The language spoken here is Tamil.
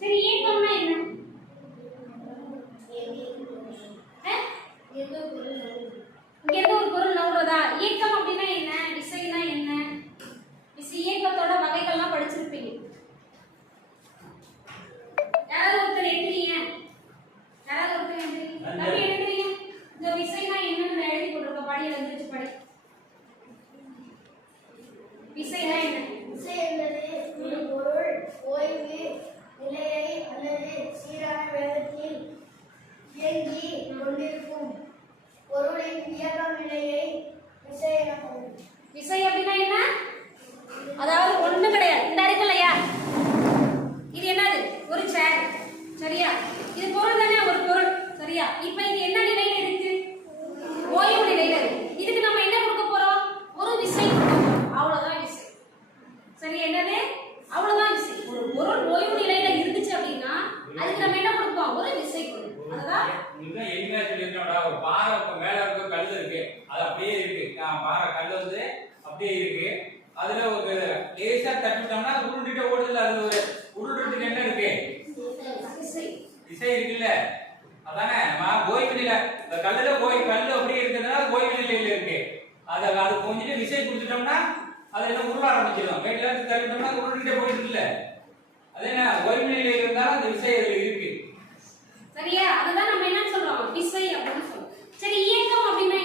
சரி இயக்கம்னா என்ன? இங்க இருந்து ஒரு பொருள் நகருதா? இயக்கம் அப்படின்னா என்ன? விசைனா என்ன? விசை இயக்கத்தோட வகைகள்லாம் படிச்சிருப்பீங்க. யாராவது ஒருத்தர் எழுதுறீங்க? தம்பி எழுதுறீங்க? இந்த விசைனா என்னன்னு எழுதி போட்டுருக்க. படி எழுதிச்சு படி. விசைனா என்ன? விசை என்பது ஒரு பொருள் ஓய்வு நிலையை அல்லது சீரான வேகத்தில் இயங்கி கொண்டிருக்கும் பொருளின் இயக்க நிலையை விசை எனப்படும். விசை அப்படின்னா என்ன? அதாவது ஒண்ணு கிடையாது. இந்த இருக்குல்லையா, இது என்னது? ஒரு சேர். சரியா? இது பொருள் தானே, ஒரு பொருள். சரியா? இப்போ இது என்ன நிலையில இருக்கு? ஓய்வு நிலையில இருக்கு. இதுக்கு நம்ம என்ன கொடுக்க போறோம்? ஒரு விசை கொடுக்க போறோம். அவ்வளவுதான் விசை. சரி, என்னது? அவ்வளவுதான் விசை. ஒரு பொருள் ஓய்வு நிலையில இருந்துச்சு அப்படின்னா அதுக்கு நம்ம என்ன கொடுப்போம்? ஒரு விசை கொடுப்போம். அதுதான் நீங்க எங்க சொல்லிருக்கோம்டா, ஒரு பாறை மேல இருக்க கல் இருக்கு, அது அப்படியே இருக்கு. பாறை கல் வந்து அப்படியே இருக்கு. அதுல ஒரு லேசா தட்டிட்டோம்னா அது உருண்டுட்டே ஓடுதுல, அது ஒரு உருண்டுறதுக்கு என்ன இருக்கு? விசை இருக்குல்ல. அதானே நம்ம ஓய்வு நிலை. இந்த கல்லுல கல்லு அப்படியே இருக்கிறதுனால ஓய்வு நிலையில இருக்கு. அது கொஞ்சம் விசை கொடுத்துட்டோம்னா அது என்ன உருள ஆரம்பிச்சிடும். கையில தட்டிட்டோம்னா உருண்டுட்டே போயிட்டு இருக்குல்ல. அது என்ன ஓய்வு நிலையில இருந்தாலும் அந்த விசை அதுல இருக்கு. சரியா? அதுதான் நம்ம என்ன சொல்றோம்? விசை அப்படின்னு சொல்றோம். சரி, இயக்கம் அப்படின்னா